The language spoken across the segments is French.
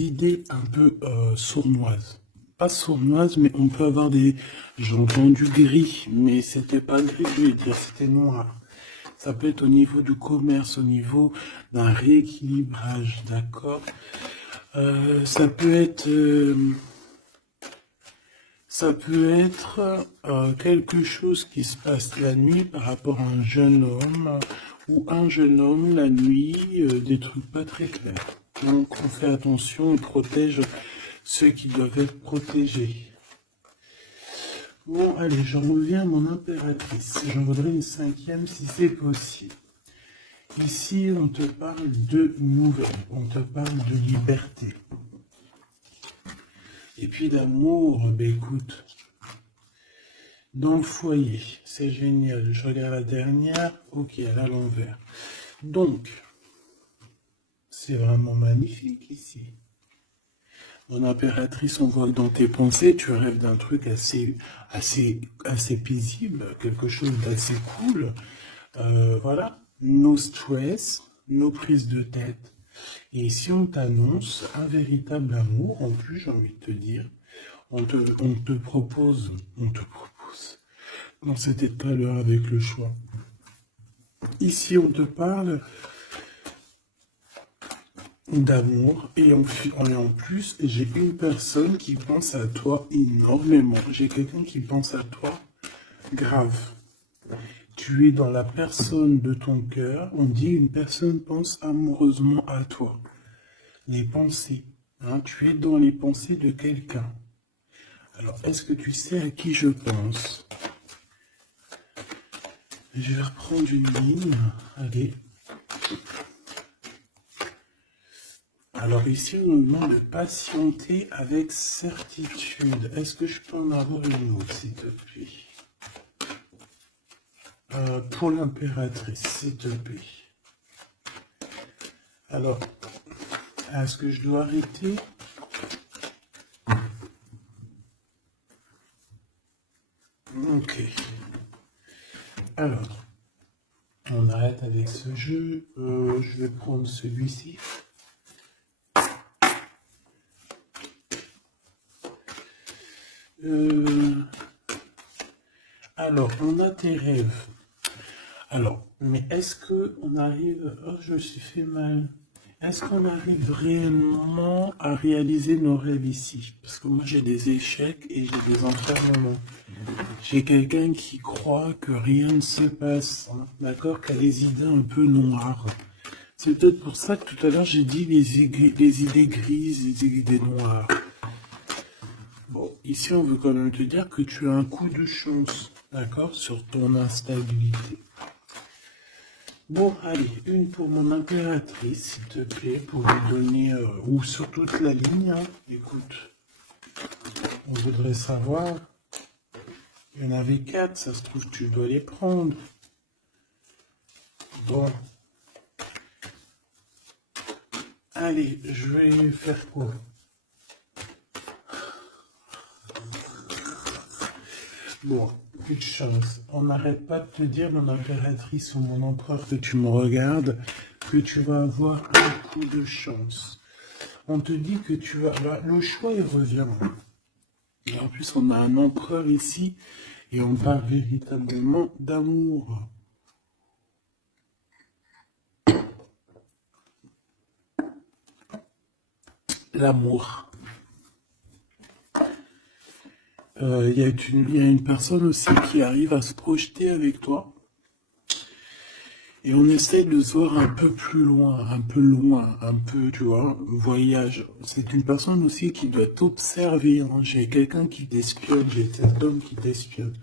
idées un peu sournoises. Pas sournoises, mais on peut avoir des... J'ai entendu gris, mais c'était pas gris, je vais dire, c'était noir. Ça peut être au niveau du commerce, au niveau d'un rééquilibrage, d'accord. Ça peut être... quelque chose qui se passe la nuit par rapport à un jeune homme ou un jeune homme la nuit, des trucs pas très clairs. Donc on fait attention, on protège ceux qui doivent être protégés. Bon, allez, j'en reviens à mon impératrice. J'en voudrais une cinquième si c'est possible. Ici, on te parle de nouvelles, on te parle de liberté. Et puis d'amour, ben écoute, dans le foyer, c'est génial. Je regarde la dernière, ok, elle est à l'envers. Donc, c'est vraiment magnifique ici. Mon impératrice, on voit que dans tes pensées, tu rêves d'un truc assez paisible, quelque chose d'assez cool. Voilà, no stress, no prise de tête. Et ici, on t'annonce un véritable amour. En plus, j'ai envie de te dire, on te propose, non, c'était tout à l'heure avec le choix. Ici, on te parle d'amour et en plus, j'ai une personne qui pense à toi énormément. J'ai quelqu'un qui pense à toi grave. Tu es dans la personne de ton cœur. On dit une personne pense amoureusement à toi. Les pensées. Hein, tu es dans les pensées de quelqu'un. Alors, est-ce que tu sais à qui je pense? Je vais reprendre une ligne. Allez. Alors ici, on nous demande de patienter avec certitude. Est-ce que je peux en avoir une autre, s'il te plaît? Pour l'impératrice, s'il te plaît. Alors, est-ce que je dois arrêter? Ok. Alors, on arrête avec ce jeu. Je vais prendre celui-ci. Alors, on a tes rêves. Alors, mais est-ce que on arrive... Oh, je me suis fait mal. Est-ce qu'on arrive réellement à réaliser nos rêves ici? Parce que moi, j'ai des échecs et j'ai des enfermements. J'ai quelqu'un qui croit que rien ne se passe, hein, d'accord, qui a des idées un peu noires. C'est peut-être pour ça que tout à l'heure, j'ai dit les idées grises, les idées noires. Bon, ici, on veut quand même te dire que tu as un coup de chance, d'accord, sur ton instabilité. Bon, allez, une pour mon impératrice, s'il te plaît, pour lui donner, ou sur toute la ligne, hein. Écoute, on voudrait savoir, il y en avait 4, ça se trouve, tu dois les prendre. Bon. Allez, je vais faire quoi? Bon, plus de chance. On n'arrête pas de te dire, mon impératrice ou mon empereur, que tu me regardes, que tu vas avoir un coup de chance. On te dit que tu vas... Bah, le choix, il revient. Et en plus, on a un empereur ici, et on parle véritablement d'amour. L'amour. Il y a une personne aussi qui arrive à se projeter avec toi. Et on essaie de se voir un peu plus loin, un peu, tu vois, voyage. C'est une personne aussi qui doit t'observer, hein. J'ai quelqu'un qui t'espionne, j'ai cet homme qui t'espionne.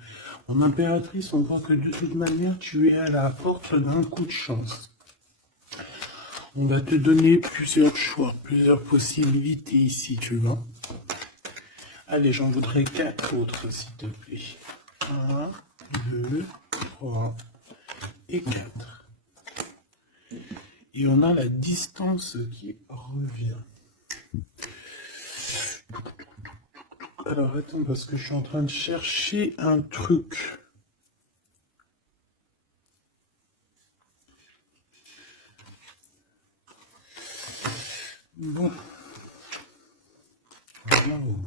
En impératrice, on voit que de toute manière, tu es à la porte d'un coup de chance. On va te donner plusieurs choix, plusieurs possibilités ici, tu vois. Allez, j'en voudrais 4 autres, s'il te plaît. 1, 2, 3 et 4. Et on a la distance qui revient. Alors attends, parce que je suis en train de chercher un truc. Bon. Waouh.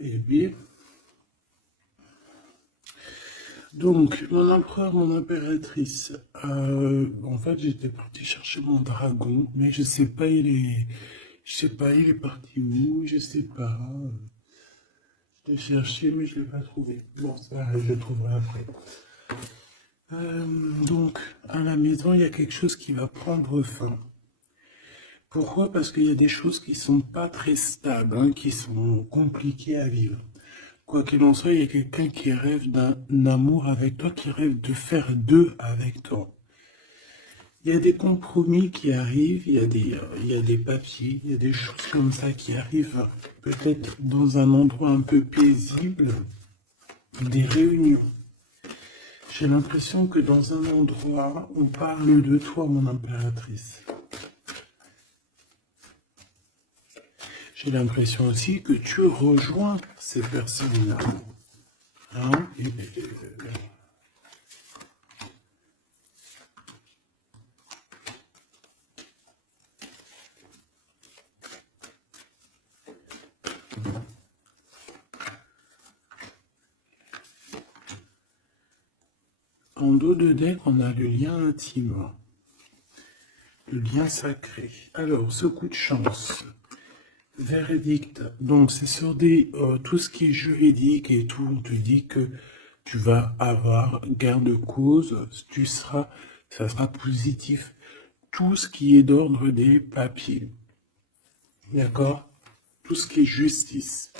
Et bien. Donc, mon empereur, mon impératrice. En fait, j'étais parti chercher mon dragon, mais je sais pas, je sais pas, il est parti où, je sais pas. Je l'ai cherché, mais je l'ai pas trouvé. Bon, ça, je le trouverai après. Donc, à la maison, il y a quelque chose qui va prendre fin. Pourquoi? Parce qu'il y a des choses qui sont pas très stables, hein, qui sont compliquées à vivre. Quoi qu'il en soit, il y a quelqu'un qui rêve d'un amour avec toi, qui rêve de faire deux avec toi. Il y a des compromis qui arrivent, il y a des papiers, il y a des choses comme ça qui arrivent, peut-être dans un endroit un peu paisible, des réunions. J'ai l'impression que dans un endroit, on parle de toi, mon impératrice. J'ai l'impression aussi que tu rejoins ces personnes-là. Hein? En dos de deck, on a le lien intime, le lien sacré. Alors, ce coup de chance, verdict. Donc, c'est sur tout ce qui est juridique et tout. On te dit que tu vas avoir gain de cause, ça sera positif. Tout ce qui est d'ordre des papiers. D'accord? Tout ce qui est justice.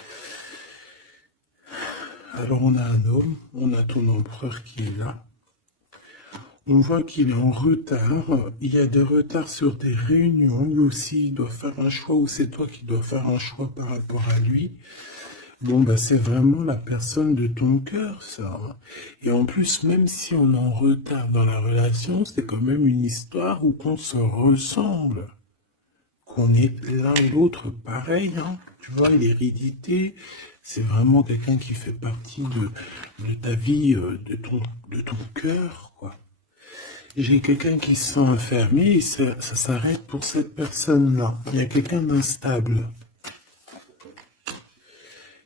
Alors, on a un homme, on a ton empereur qui est là. On voit qu'il est en retard, il y a des retards sur tes réunions, lui aussi il doit faire un choix ou c'est toi qui dois faire un choix par rapport à lui. Bon, bah c'est vraiment la personne de ton cœur, ça. Et en plus, même si on est en retard dans la relation, c'est quand même une histoire où on se ressemble. Qu'on est l'un et l'autre pareil, hein. Tu vois, l'hérédité, c'est vraiment quelqu'un qui fait partie de ta vie, de ton cœur, quoi. J'ai quelqu'un qui se sent enfermé et ça s'arrête pour cette personne-là. Il y a quelqu'un d'instable.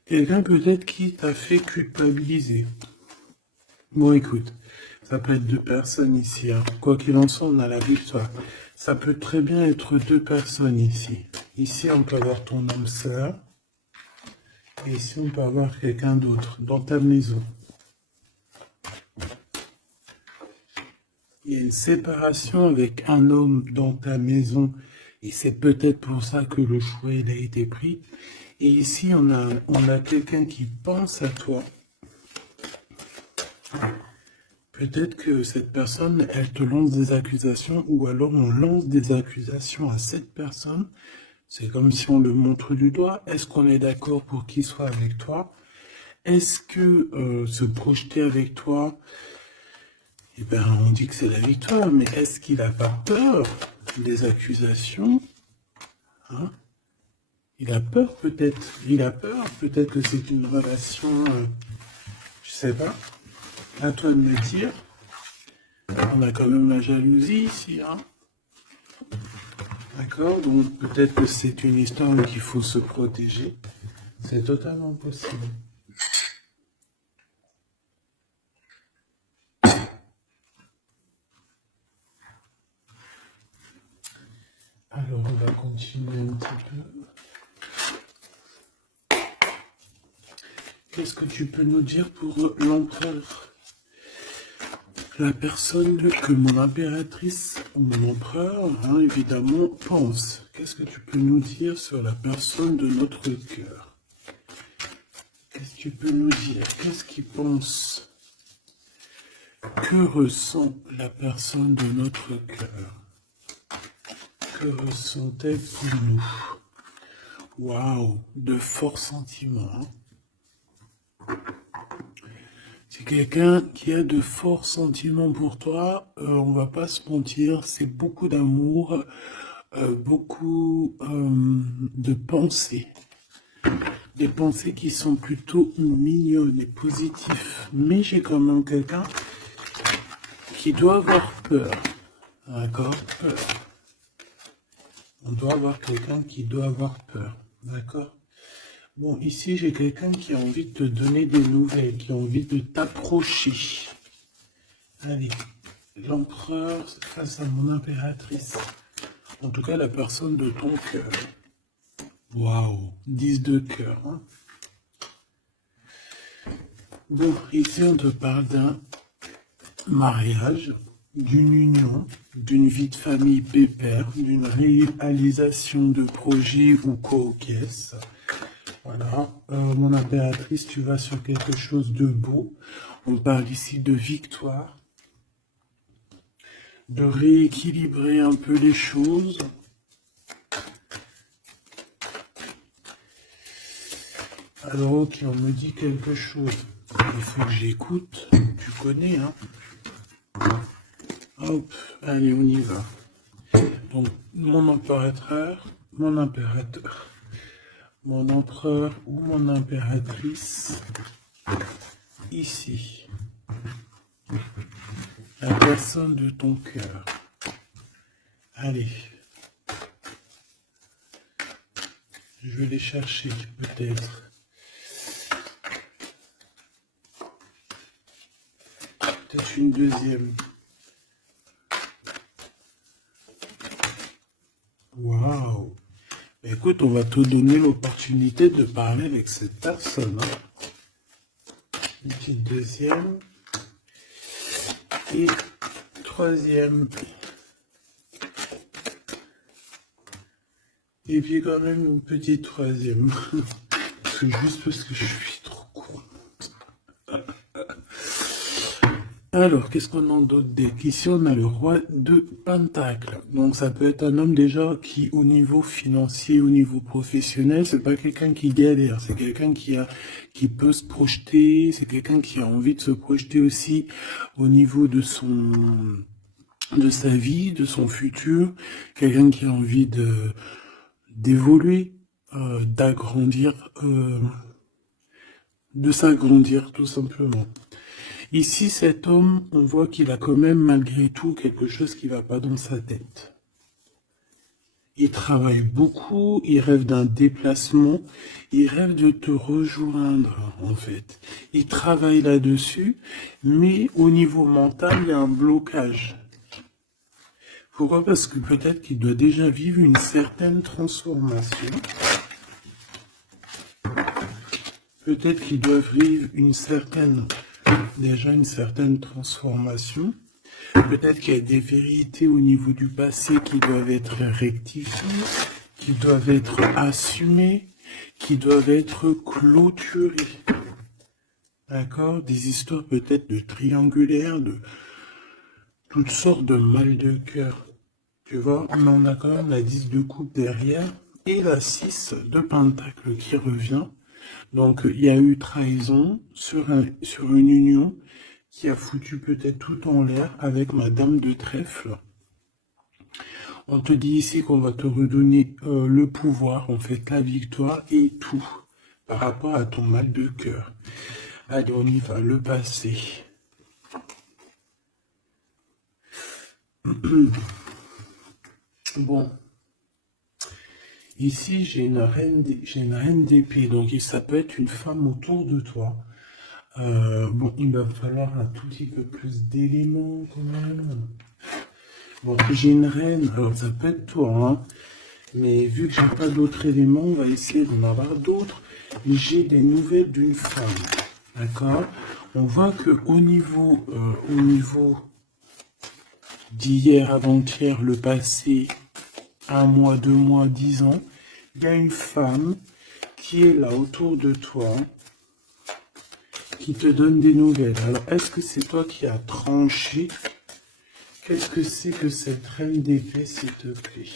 Quelqu'un peut-être qui t'a fait culpabiliser. Bon, écoute, ça peut être deux personnes ici. Hein. Quoi qu'il en soit, on a la victoire. Ça peut très bien être deux personnes ici. Ici, on peut avoir ton âme sœur. Et ici, on peut avoir quelqu'un d'autre dans ta maison. Il y a une séparation avec un homme dans ta maison et c'est peut-être pour ça que le choix il a été pris. Et ici, on a quelqu'un qui pense à toi. Peut-être que cette personne, elle te lance des accusations ou alors on lance des accusations à cette personne. C'est comme si on le montre du doigt. Est-ce qu'on est d'accord pour qu'il soit avec toi? Est-ce que se projeter avec toi, eh ben, on dit que c'est la victoire, mais est-ce qu'il n'a pas peur des accusations? Hein? Il a peur peut-être. Il a peur peut-être que c'est une relation, je sais pas. À toi de me dire. On a quand même la jalousie ici, hein? D'accord? Donc peut-être que c'est une histoire où il faut se protéger. C'est totalement possible. Alors, on va continuer un petit peu. Qu'est-ce que tu peux nous dire pour l'empereur? La personne que mon impératrice, ou mon empereur, hein, évidemment, pense. Qu'est-ce que tu peux nous dire sur la personne de notre cœur? Qu'est-ce que tu peux nous dire? Qu'est-ce qu'il pense? Que ressent la personne de notre cœur? Que ressent-elle pour nous? Waouh, de forts sentiments. C'est quelqu'un qui a de forts sentiments pour toi, on va pas se mentir, c'est beaucoup d'amour, beaucoup de pensées. Des pensées qui sont plutôt mignonnes et positives. Mais j'ai quand même quelqu'un qui doit avoir peur. D'accord? Peur. On doit avoir quelqu'un qui doit avoir peur. D'accord? Bon, ici, j'ai quelqu'un qui a envie de te donner des nouvelles, qui a envie de t'approcher. Allez, l'empereur face à mon impératrice. En tout cas, la personne de ton cœur. Waouh, 10 de cœur. Hein. Bon, ici, on te parle d'un mariage, d'une union, d'une vie de famille pépère, d'une réalisation de projets ou co-caisse. Voilà, mon impératrice, tu vas sur quelque chose de beau. On parle ici de victoire, de rééquilibrer un peu les choses. Alors, ok, on me dit quelque chose. Il faut que j'écoute. Tu connais, hein? Hop, allez, on y va. Donc, mon impérateur, mon empereur ou mon impératrice, ici. La personne de ton cœur. Allez. Je vais les chercher, peut-être. Peut-être une deuxième. Waouh! Écoute, on va te donner l'opportunité de parler avec cette personne. Hein. Une petite deuxième. Et troisième. Et puis quand même une petite troisième. C'est juste parce que je suis trop con. Alors, qu'est-ce qu'on a d'autre deck? Ici, on a le roi de Pentacle. Donc, ça peut être un homme déjà qui, au niveau financier, au niveau professionnel, c'est pas quelqu'un qui galère. C'est quelqu'un qui peut se projeter. C'est quelqu'un qui a envie de se projeter aussi au niveau de sa vie, de son futur. Quelqu'un qui a envie d'évoluer, d'agrandir, de s'agrandir, tout simplement. Ici, cet homme, on voit qu'il a quand même malgré tout quelque chose qui ne va pas dans sa tête. Il travaille beaucoup, il rêve d'un déplacement, il rêve de te rejoindre en fait. Il travaille là-dessus, mais au niveau mental, il y a un blocage. Pourquoi? Parce que peut-être qu'il doit déjà vivre une certaine transformation. Peut-être qu'il doit vivre une certaine transformation. Peut-être qu'il y a des vérités au niveau du passé qui doivent être rectifiées, qui doivent être assumées, qui doivent être clôturées. D'accord? Des histoires peut-être de triangulaires, de toutes sortes de mal de cœur. Tu vois, mais on a quand même la 10 de coupe derrière et la 6 de pentacle qui revient. Donc, il y a eu trahison sur une union qui a foutu peut-être tout en l'air avec ma dame de trèfle. On te dit ici qu'on va te redonner le pouvoir, en fait, la victoire et tout par rapport à ton mal de cœur. Allez, on y va, le passé. Bon. Ici, j'ai une reine d'épée, donc ça peut être une femme autour de toi. Bon, il va falloir un tout petit peu plus d'éléments quand même. Bon, j'ai une reine, alors ça peut être toi, hein, mais vu que j'ai pas d'autres éléments, on va essayer d'en avoir d'autres. J'ai des nouvelles d'une femme, d'accord? On voit que au niveau d'hier, avant-hier, le passé, 1 mois, 2 mois, 10 ans, il y a une femme qui est là autour de toi, qui te donne des nouvelles. Alors, est-ce que c'est toi qui as tranché? Qu'est-ce que c'est que cette reine d'épée, s'il te plaît?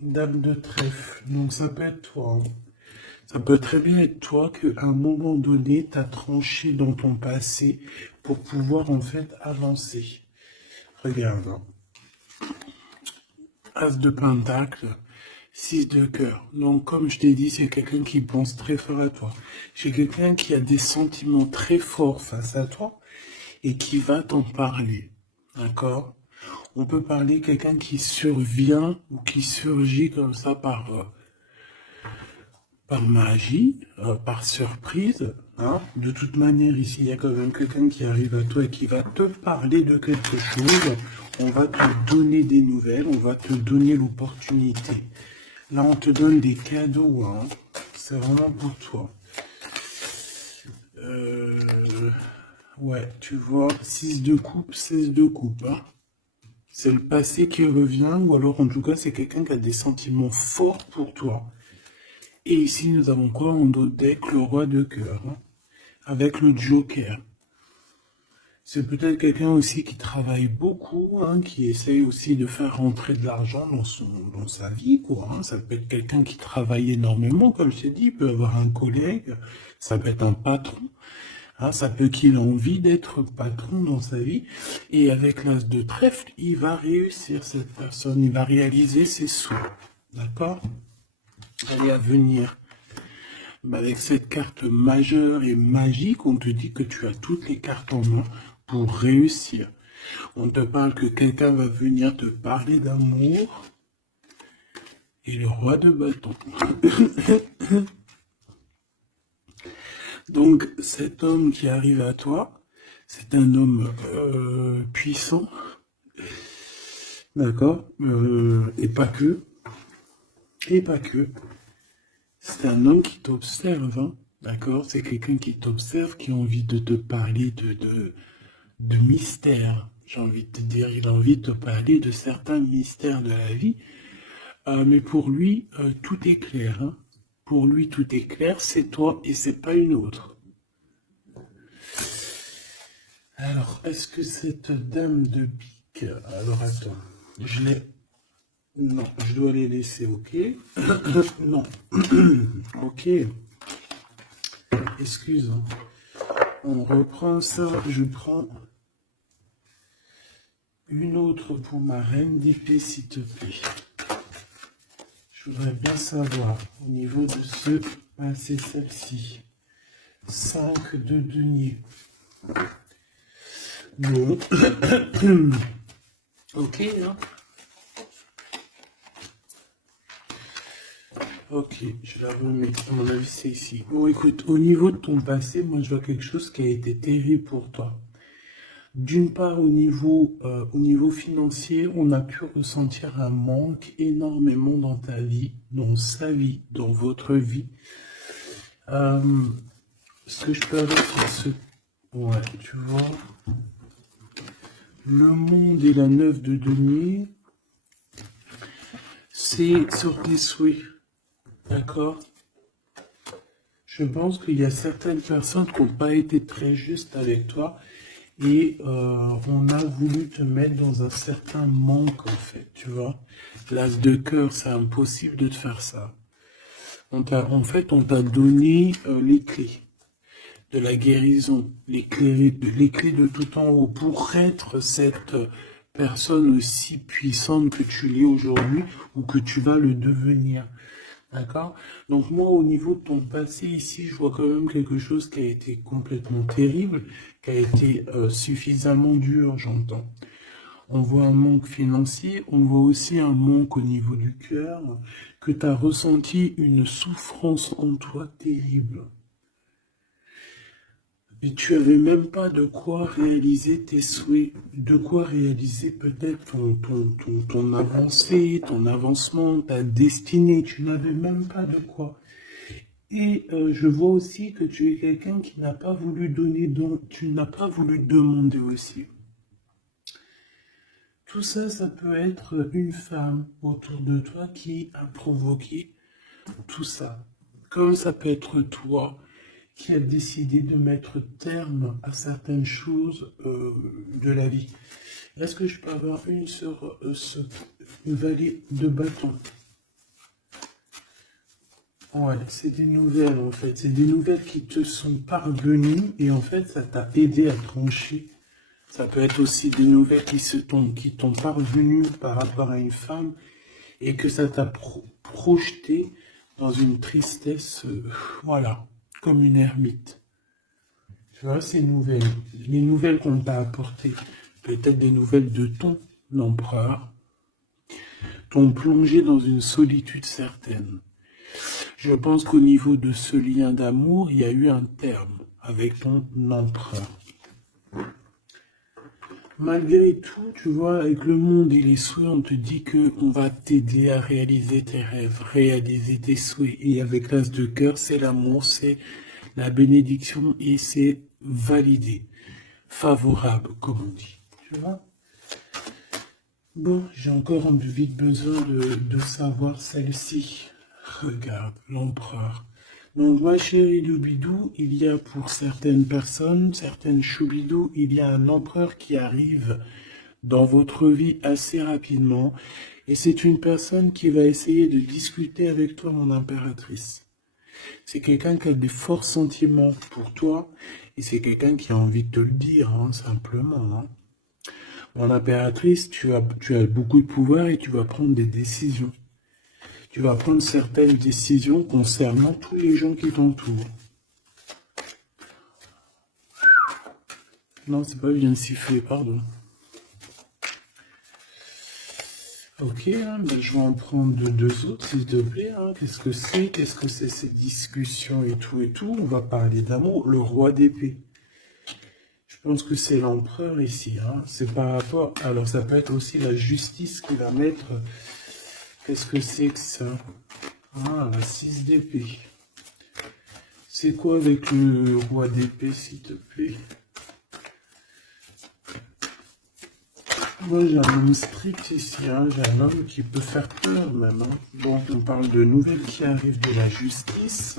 Dame de trèfle, donc ça peut être toi. Hein. Ça peut très bien être toi qu'à un moment donné, tu as tranché dans ton passé pour pouvoir en fait avancer. Regarde. As de pentacle, 6 de cœur. Donc, comme je t'ai dit, c'est quelqu'un qui pense très fort à toi. C'est quelqu'un qui a des sentiments très forts face à toi et qui va t'en parler. D'accord? On peut parler quelqu'un qui survient ou qui surgit comme ça par magie, par surprise. Hein. De toute manière, ici, il y a quand même quelqu'un qui arrive à toi et qui va te parler de quelque chose. On va te donner des nouvelles, on va te donner l'opportunité. Là, on te donne des cadeaux. Hein. C'est vraiment pour toi. Ouais, tu vois, 6 de coupe, 16 de coupe. Hein. C'est le passé qui revient, ou alors en tout cas, c'est quelqu'un qui a des sentiments forts pour toi. Et ici, nous avons quoi en dos de deck? Le roi de cœur, hein, avec le joker. C'est peut-être quelqu'un aussi qui travaille beaucoup, hein, qui essaye aussi de faire rentrer de l'argent dans sa vie, quoi. Hein. Ça peut être quelqu'un qui travaille énormément, comme je t'ai dit, il peut avoir un collègue, ça peut être un patron. Hein, ça peut qu'il ait envie d'être patron dans sa vie. Et avec l'as de trèfle, il va réussir, cette personne. Il va réaliser ses souhaits. D'accord? Allez, à venir. Avec cette carte majeure et magique, on te dit que tu as toutes les cartes en main pour réussir. On te parle que quelqu'un va venir te parler d'amour. Et le roi de bâton. Donc, cet homme qui arrive à toi, c'est un homme puissant, d'accord, et pas que, c'est un homme qui t'observe, hein, d'accord, c'est quelqu'un qui t'observe, qui a envie de te parler de mystères, j'ai envie de te dire, il a envie de te parler de certains mystères de la vie, mais pour lui, tout est clair, hein. Pour lui, tout est clair, c'est toi et c'est pas une autre. Alors, est-ce que cette dame de pique... Alors, attends. Je l'ai... Non, je dois les laisser, ok. Non. Ok. Excuse. Hein. On reprend ça. Je prends une autre pour ma reine d'épée, s'il te plaît. Je voudrais bien savoir, au niveau de ce... Ah, c'est celle-ci. 5 de denier. Bon. Ok, hein. Ok, je la remets. À mon avis, c'est ici. Bon, écoute, au niveau de ton passé, moi, je vois quelque chose qui a été terrible pour toi. D'une part, au niveau financier, on a pu ressentir un manque énormément dans ta vie, dans sa vie, dans votre vie. Ce que je peux avoir sur ce... Ouais, tu vois. Le monde et la 9 de denier, c'est sur tes souhaits. D'accord? Je pense qu'il y a certaines personnes qui n'ont pas été très justes avec toi et on a voulu te mettre dans un certain manque, en fait, tu vois. L'as de cœur, c'est impossible de te faire ça. En fait, on t'a donné les clés de la guérison, les clés de tout en haut pour être cette personne aussi puissante que tu l'es aujourd'hui ou que tu vas le devenir. D'accord? Donc moi, au niveau de ton passé ici, je vois quand même quelque chose qui a été complètement terrible, qui a été suffisamment dur, j'entends. On voit un manque financier, on voit aussi un manque au niveau du cœur, que tu as ressenti une souffrance en toi terrible. Et tu avais même pas de quoi réaliser tes souhaits, de quoi réaliser peut-être ton avancée, ton avancement, ta destinée. Tu n'avais même pas de quoi. Et je vois aussi que tu es quelqu'un qui n'a pas voulu donner, donc tu n'as pas voulu demander aussi. Tout ça, ça peut être une femme autour de toi qui a provoqué tout ça. Comme ça peut être toi qui a décidé de mettre terme à certaines choses de la vie. Est-ce que je peux avoir une sur ce valet de bâton? Ouais, c'est des nouvelles en fait. C'est des nouvelles qui te sont parvenues et en fait, ça t'a aidé à trancher. Ça peut être aussi des nouvelles qui t'ont parvenues par rapport à une femme et que ça t'a projeté dans une tristesse, voilà, comme une ermite. Tu vois, ces nouvelles, les nouvelles qu'on t'a apportées, peut-être des nouvelles de ton empereur, t'ont plongé dans une solitude certaine. Je pense qu'au niveau de ce lien d'amour, il y a eu un terme avec ton empereur. Malgré tout, tu vois, avec le monde et les souhaits, on te dit que on va t'aider à réaliser tes rêves, réaliser tes souhaits. Et avec l'as de cœur, c'est l'amour, c'est la bénédiction et c'est validé, favorable, comme on dit. Tu vois? Bon, j'ai encore vite besoin de savoir celle-ci. Regarde, l'empereur. Donc, ma chérie Loubidou, il y a pour certaines personnes, certaines choubidou, il y a un empereur qui arrive dans votre vie assez rapidement. Et c'est une personne qui va essayer de discuter avec toi, mon impératrice. C'est quelqu'un qui a des forts sentiments pour toi. Et c'est quelqu'un qui a envie de te le dire, hein, simplement. Hein. Mon impératrice, tu as beaucoup de pouvoir et tu vas prendre des décisions. Tu vas prendre certaines décisions concernant tous les gens qui t'entourent. Non, c'est pas bien siffler, pardon. Ok, hein, ben je vais en prendre deux autres, s'il te plaît. Hein. Qu'est-ce que c'est? Qu'est-ce que c'est ces discussions et tout et tout? On va parler d'amour. Le roi d'épée. Je pense que c'est l'empereur ici. Hein. C'est par rapport... Alors, ça peut être aussi la justice qui va mettre... Qu'est-ce que c'est que ça? Ah, la 6 d'épée. C'est quoi avec le roi d'épée, s'il te plaît? Moi, j'ai un homme strict ici, hein. J'ai un homme qui peut faire peur, même. Hein. Bon, on parle de nouvelles qui arrivent de la justice.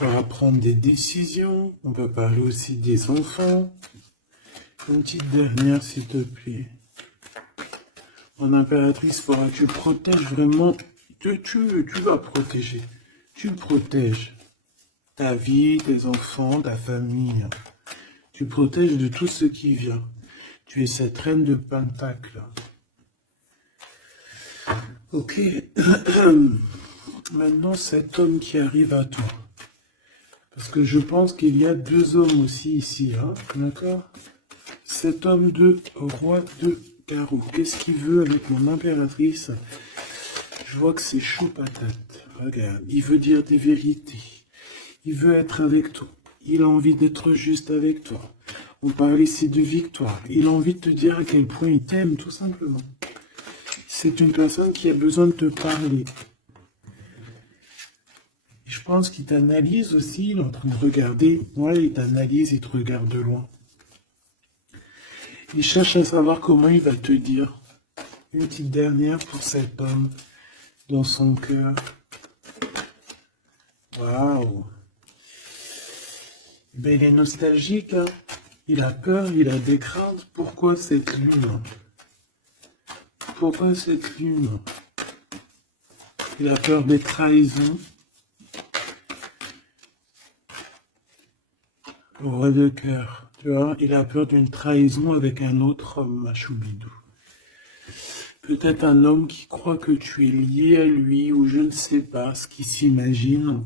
On va prendre des décisions. On peut parler aussi des enfants. Une petite dernière, s'il te plaît. Mon impératrice, il faudra que tu protèges vraiment. Tu vas protéger. Tu protèges ta vie, tes enfants, ta famille. Tu protèges de tout ce qui vient. Tu es cette reine de Pentacle. Ok. Maintenant, cet homme qui arrive à toi. Parce que je pense qu'il y a deux hommes aussi ici. Hein, d'accord? Cet homme de roi de carreau. Qu'est-ce qu'il veut avec mon impératrice? Je vois que c'est chaud patate. Regarde, il veut dire des vérités. Il veut être avec toi. Il a envie d'être juste avec toi. On parle ici de victoire. Il a envie de te dire à quel point il t'aime, tout simplement. C'est une personne qui a besoin de te parler. Et je pense qu'il t'analyse aussi. Il est en train de regarder. Ouais, il t'analyse, il te regarde de loin. Il cherche à savoir comment il va te dire. Une petite dernière pour cet homme dans son cœur. Waouh! Ben, il est nostalgique, hein. Il a peur, il a des craintes. Pourquoi cette lune? Pourquoi cette lune? Il a peur des trahisons. Au roi de cœur, tu vois, il a peur d'une trahison avec un autre homme, ma choubidou. Peut-être un homme qui croit que tu es lié à lui, ou je ne sais pas, ce qu'il s'imagine.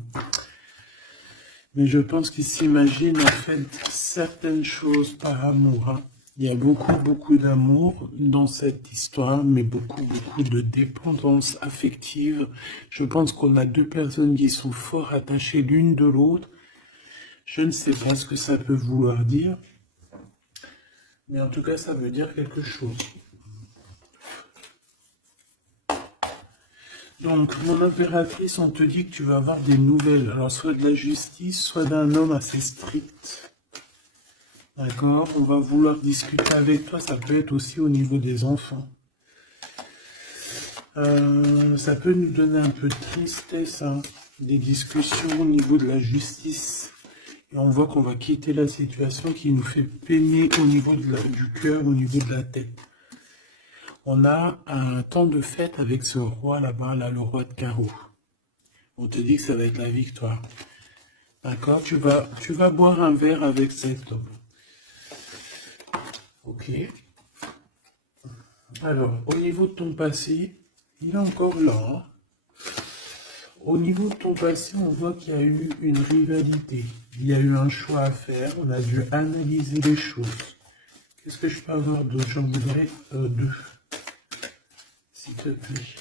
Mais je pense qu'il s'imagine en fait certaines choses par amour. Hein. Il y a beaucoup d'amour dans cette histoire, mais beaucoup de dépendance affective. Je pense qu'on a deux personnes qui sont fort attachées l'une de l'autre. Je ne sais pas ce que ça peut vouloir dire, mais en tout cas, ça veut dire quelque chose. Donc, mon impératrice, on te dit que tu vas avoir des nouvelles, alors soit de la justice, soit d'un homme assez strict. D'accord? On va vouloir discuter avec toi, ça peut être aussi au niveau des enfants. Ça peut nous donner un peu de tristesse, hein, des discussions au niveau de la justice. Et on voit qu'on va quitter la situation qui nous fait peiner au niveau du cœur, au niveau de la tête. On a un temps de fête avec ce roi là-bas, là, le roi de carreau. On te dit que ça va être la victoire. D'accord? Tu vas boire un verre avec cet homme. Ok. Alors, au niveau de ton passé, il est encore là, hein. Au niveau de ton passé, on voit qu'il y a eu une rivalité. Il y a eu un choix à faire. On a dû analyser les choses. Qu'est-ce que je peux avoir d'autre? J'en voudrais deux, s'il te plaît.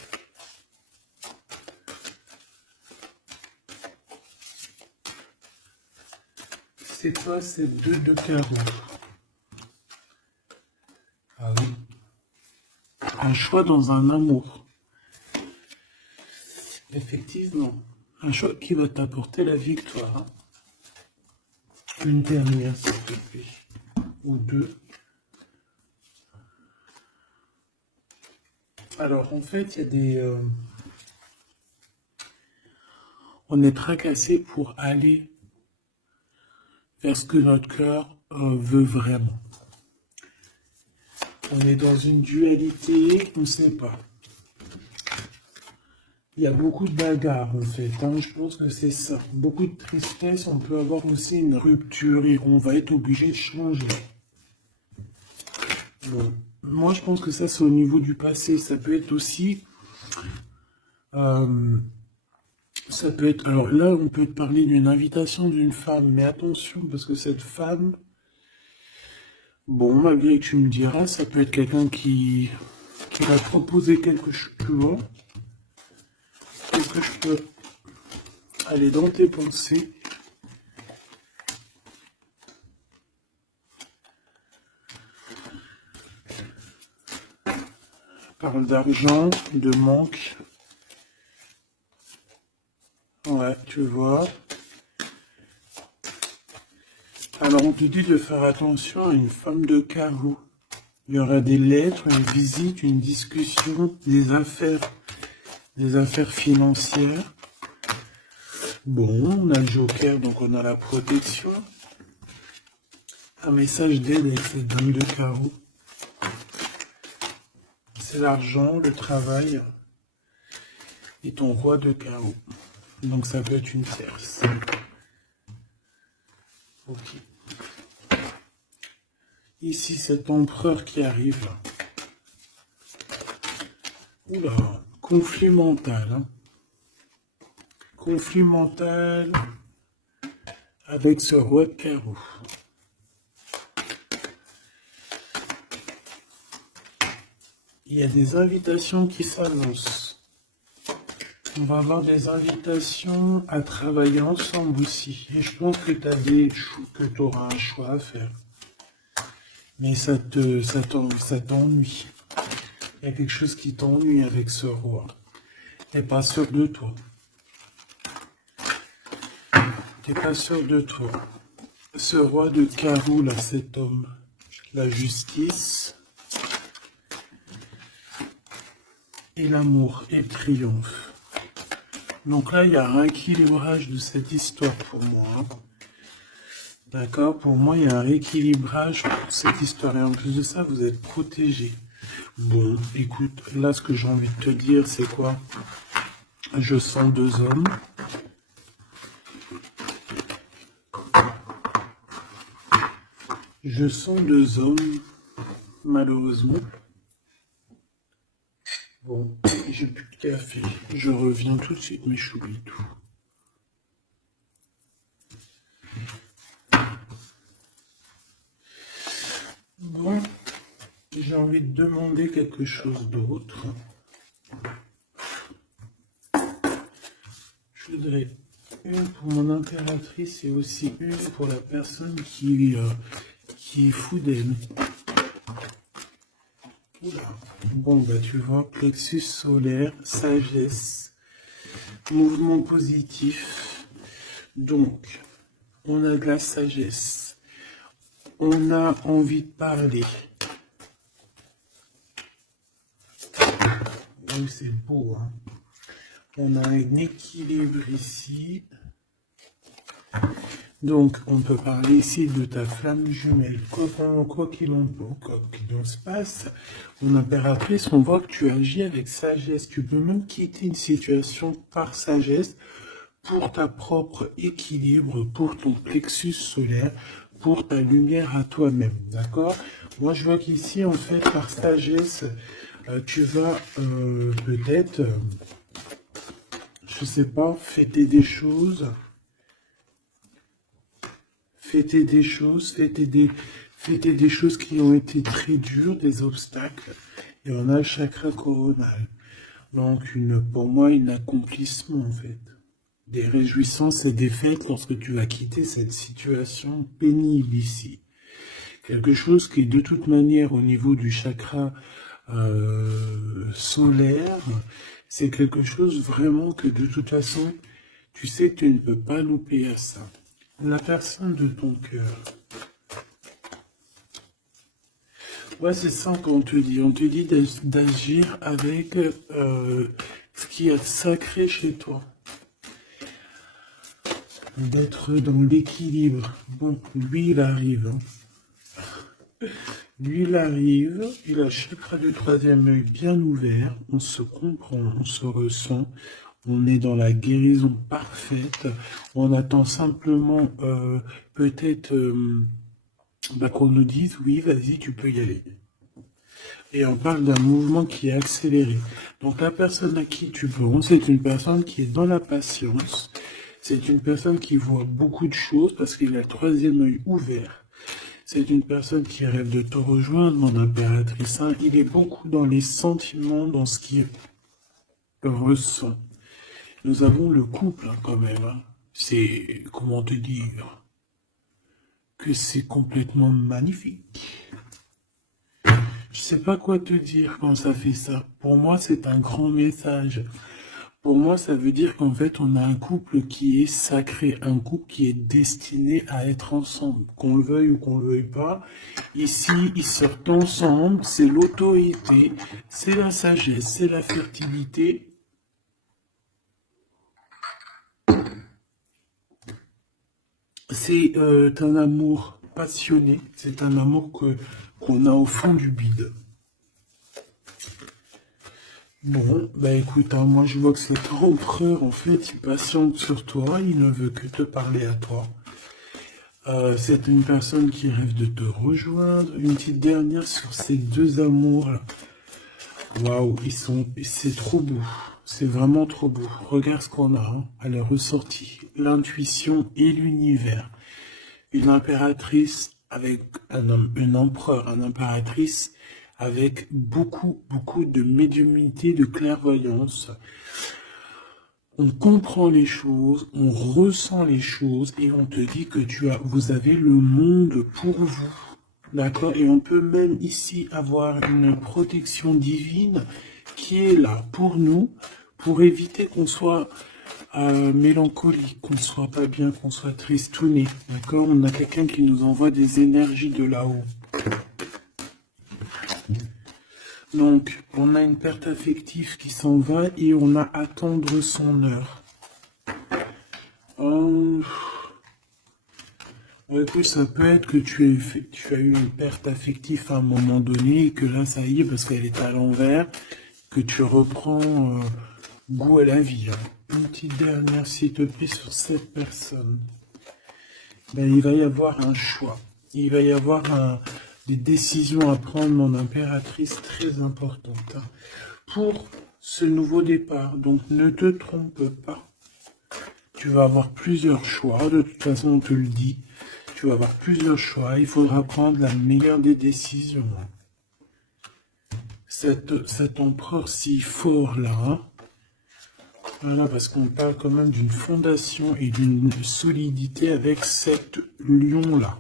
C'est quoi ces deux de carreau? Ah oui. Un choix dans un amour. Effectivement. Un choix qui va t'apporter la victoire. Une dernière, s'il te plaît. Ou deux. Alors, en fait, il y a des... on est tracassé pour aller vers ce que notre cœur veut vraiment. On est dans une dualité, on ne sait pas. Il y a beaucoup de bagarres en fait, hein. Je pense que c'est ça. Beaucoup de tristesse, on peut avoir aussi une rupture et on va être obligé de changer. Bon. Moi je pense que ça c'est au niveau du passé, ça peut être aussi... ça peut être... Alors là on peut parler d'une invitation d'une femme, mais attention parce que cette femme... Bon, malgré que tu me diras, ça peut être quelqu'un qui va proposer quelque chose. Est-ce que je peux aller dans tes pensées? Parle d'argent, de manque. Ouais, tu vois. Alors on te dit de faire attention à une femme de carreau. Il y aura des lettres, une visite, une discussion, des affaires financières. Bon, on a le joker, donc on a la protection. Un message d'aide avec cette dame de carreau. C'est l'argent, le travail et ton roi de carreau. Donc ça peut être une tierce. Ok. Ici, cet empereur qui arrive. Oula, conflit mental. Hein. Conflit mental avec ce roi de carreau. Il y a des invitations qui s'annoncent. On va avoir des invitations à travailler ensemble aussi. Et je pense que tu auras un choix à faire. Mais ça t'ennuie. Il y a quelque chose qui t'ennuie avec ce roi. T'es pas sûr de toi. T'es pas sûr de toi. Ce roi de carreau, là, cet homme, la justice et l'amour et le triomphe. Donc là, il y a un rééquilibrage de cette histoire pour moi. Hein. D'accord? Pour moi, il y a un rééquilibrage pour cette histoire. Et en plus de ça, vous êtes protégés. Bon, écoute, là, ce que j'ai envie de te dire, c'est quoi? Je sens deux hommes. Je sens deux hommes, malheureusement. Bon, j'ai plus de café. Je reviens tout de suite, mais j'oublie tout. Bon, j'ai envie de demander quelque chose d'autre. Je voudrais une pour mon impératrice et aussi une pour la personne qui est fou d'elle. Bon, bah tu vois, plexus solaire, sagesse, mouvement positif. Donc, on a de la sagesse. On a envie de parler. Oui, c'est beau, hein. On a un équilibre ici. Donc, on peut parler ici de ta flamme jumelle. Quoi qu'il en se passe, mon impératrice, on voit que tu agis avec sagesse. Tu peux même quitter une situation par sagesse pour ta propre équilibre, pour ton plexus solaire, pour ta lumière à toi-même. D'accord? Moi, je vois qu'ici, en fait, par sagesse, Tu vas peut-être, je sais pas, fêter des choses, fêter des choses qui ont été très dures, des obstacles. Et on a le chakra coronal. Donc, pour moi, un accomplissement, en fait. Des réjouissances et des fêtes lorsque tu vas quitter cette situation pénible ici. Quelque chose qui, de toute manière, au niveau du chakra solaire, c'est quelque chose vraiment que, de toute façon, tu sais, tu ne peux pas louper à ça. La personne de ton cœur. Ouais, c'est ça qu'on te dit. On te dit d'agir avec ce qui est sacré chez toi. D'être dans l'équilibre. Bon, lui, il arrive. Lui, il arrive. Il a le chakra du troisième œil bien ouvert. On se comprend, on se ressent. On est dans la guérison parfaite. On attend simplement peut-être qu'on nous dise, oui, vas-y, tu peux y aller. Et on parle d'un mouvement qui est accéléré. Donc la personne à qui tu penses, c'est une personne qui est dans la patience. C'est une personne qui voit beaucoup de choses parce qu'il a le troisième œil ouvert. C'est une personne qui rêve de te rejoindre, mon impératrice. Hein. Il est beaucoup dans les sentiments, dans ce qu'il ressent. Nous avons le couple hein, quand même. Hein. C'est, comment te dire, que c'est complètement magnifique. Je sais pas quoi te dire quand ça fait ça. Pour moi, c'est un grand message. Pour moi, ça veut dire qu'en fait, on a un couple qui est sacré, un couple qui est destiné à être ensemble. Qu'on le veuille ou qu'on le veuille pas, ici, ils sortent ensemble, c'est l'autorité, c'est la sagesse, c'est la fertilité. C'est un amour passionné, c'est un amour qu'on a au fond du bide. Bon, bah écoute, hein, moi je vois que cet empereur, en fait, il patiente sur toi, il ne veut que te parler à toi. C'est une personne qui rêve de te rejoindre. Une petite dernière sur ces deux amours-là. Waouh, c'est trop beau. C'est vraiment trop beau. Regarde ce qu'on a, hein. Elle est ressortie. L'intuition et l'univers. Une impératrice avec un empereur, un impératrice avec beaucoup de médiumnité, de clairvoyance. On comprend les choses, on ressent les choses et on te dit que vous avez le monde pour vous. D'accord? Et on peut même ici avoir une protection divine qui est là pour nous, pour éviter qu'on soit mélancolique, qu'on soit pas bien, qu'on soit tristouné. D'accord? On a quelqu'un qui nous envoie des énergies de là-haut. Donc, on a une perte affective qui s'en va et on a attendre son heure. Écoute, ça peut être que tu as eu une perte affective à un moment donné et que là, ça y est, parce qu'elle est à l'envers, que tu reprends goût à la vie. Hein. Une petite dernière, s'il te plaît, sur cette personne. Ben, il va y avoir un choix. Il va y avoir des décisions à prendre, mon impératrice, très importantes. Hein, pour ce nouveau départ. Donc, ne te trompe pas. Tu vas avoir plusieurs choix. De toute façon, on te le dit. Tu vas avoir plusieurs choix. Il faudra prendre la meilleure des décisions. Cet empereur si fort là. Hein, voilà, parce qu'on parle quand même d'une fondation et d'une solidité avec cet lion-là.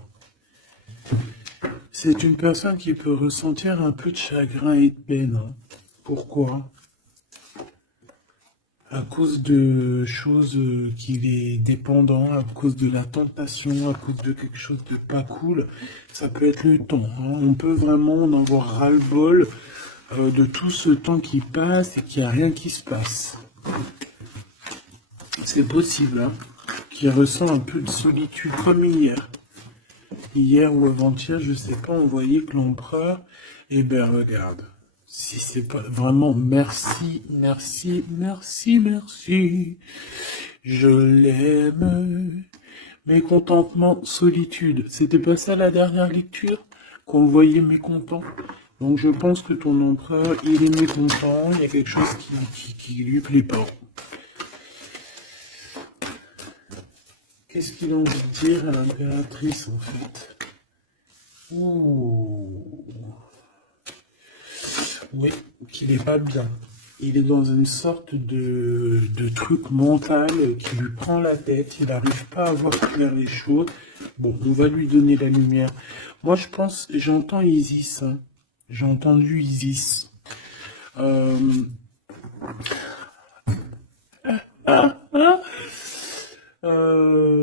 C'est une personne qui peut ressentir un peu de chagrin et de peine. Hein. Pourquoi? À cause de choses qu'il est dépendant, à cause de la tentation, à cause de quelque chose de pas cool. Ça peut être le temps. Hein. On peut vraiment en avoir ras-le-bol de tout ce temps qui passe et qu'il n'y a rien qui se passe. C'est possible, hein, qu'il ressent un peu de solitude comme hier. Hier ou avant-hier, je sais pas, on voyait que l'empereur, eh ben regarde, si c'est pas vraiment merci, je l'aime. Mécontentement, solitude, c'était pas ça la dernière lecture qu'on le voyait mécontent. Donc je pense que ton empereur, il est mécontent, il y a quelque chose qui lui plaît pas. Qu'est-ce qu'il a envie de dire à l'impératrice en fait? Ouh. Oui, qu'il est pas bien. Il est dans une sorte de truc mental qui lui prend la tête. Il n'arrive pas à voir clair les choses. Bon, on va lui donner la lumière. Moi, je pense, j'entends Isis. Hein. J'ai entendu Isis. Euh...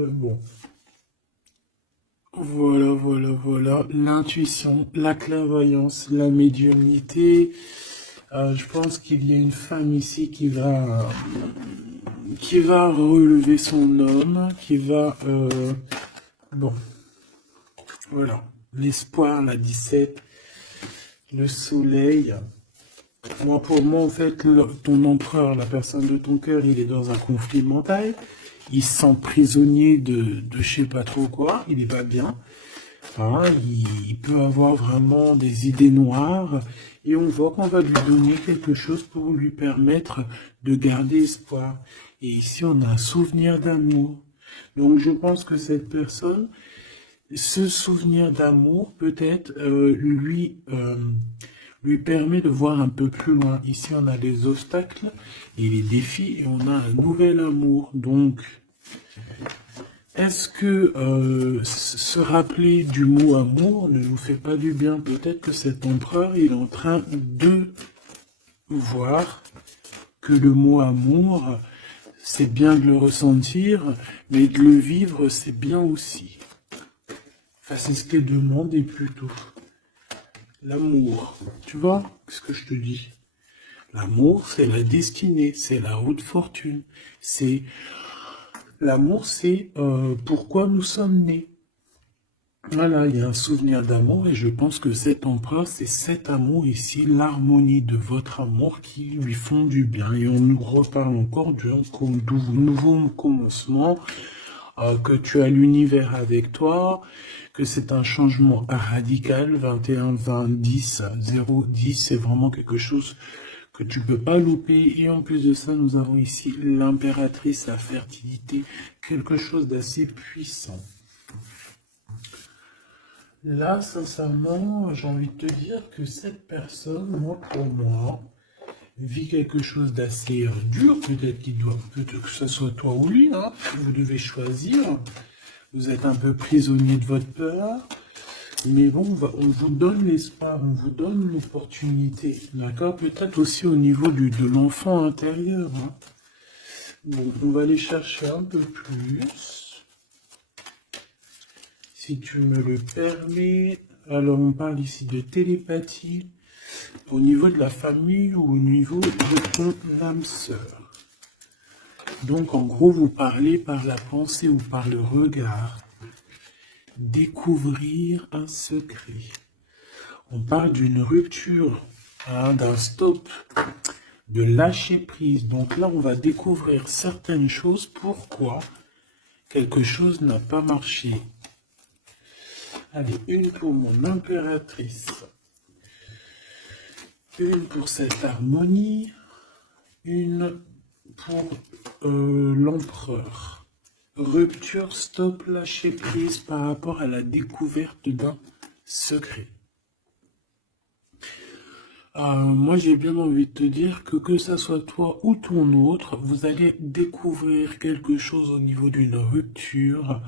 Bon. Voilà. L'intuition, la clairvoyance, la médiumnité. Je pense qu'il y a une femme ici qui va relever son homme, qui va... bon, voilà. L'espoir, la 17, le soleil. Moi, pour moi, en fait, ton empereur, la personne de ton cœur, il est dans un conflit mental. Il se sent prisonnier de je sais pas trop quoi. Il est pas bien. Hein, il peut avoir vraiment des idées noires. Et on voit qu'on va lui donner quelque chose pour lui permettre de garder espoir. Et ici, on a un souvenir d'amour. Donc, je pense que cette personne, ce souvenir d'amour, peut-être, lui permet de voir un peu plus loin. Ici, on a les obstacles et les défis et on a un nouvel amour. Donc, est-ce que se rappeler du mot amour ne nous fait pas du bien? Peut-être que cet empereur, il est en train de voir que le mot amour, c'est bien de le ressentir, mais de le vivre, c'est bien aussi. Enfin, c'est ce qu'elle demande plutôt. L'amour. Tu vois ce que je te dis? L'amour, c'est la destinée, c'est la haute fortune. L'amour, c'est pourquoi nous sommes nés. Voilà, il y a un souvenir d'amour et je pense que cet empereur, c'est cet amour ici, l'harmonie de votre amour qui lui font du bien. Et on nous reparle encore du nouveau commencement, que tu as l'univers avec toi, que c'est un changement radical, 21, 20, 10, 0, 10, c'est vraiment quelque chose que tu peux pas louper. Et en plus de ça, nous avons ici l'impératrice, la fertilité, quelque chose d'assez puissant. Là, sincèrement, j'ai envie de te dire que cette personne, pour moi, vit quelque chose d'assez dur. Peut-être que ce soit toi ou lui, hein. Vous devez choisir. Vous êtes un peu prisonnier de votre peur. Mais bon, on vous donne l'espoir, on vous donne l'opportunité. D'accord? Peut-être aussi au niveau de l'enfant intérieur. Hein. Bon, on va aller chercher un peu plus. Si tu me le permets, alors on parle ici de télépathie au niveau de la famille ou au niveau de ton âme sœur. Donc en gros, vous parlez par la pensée ou par le regard. Découvrir un secret. On parle d'une rupture, hein, d'un stop, de lâcher prise. Donc là, on va découvrir certaines choses. Pourquoi quelque chose n'a pas marché. Allez, une pour mon impératrice. Une pour cette harmonie. Une pour l'empereur. Rupture, stop, lâcher prise par rapport à la découverte d'un secret. Moi, j'ai bien envie de te dire que ça soit toi ou ton autre, vous allez découvrir quelque chose au niveau d'une rupture.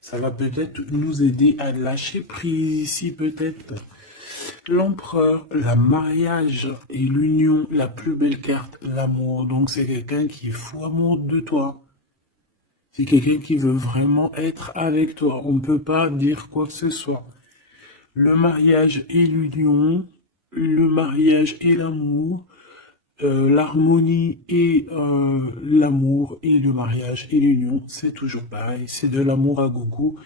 Ça va peut-être nous aider à lâcher prise ici, peut-être. L'empereur, le mariage et l'union, la plus belle carte, l'amour. Donc, c'est quelqu'un qui est fou amour de toi. C'est quelqu'un qui veut vraiment être avec toi. On ne peut pas dire quoi que ce soit. Le mariage et l'union, le mariage et l'amour, l'harmonie et l'amour et le mariage et l'union, c'est toujours pareil. C'est de l'amour à gogo.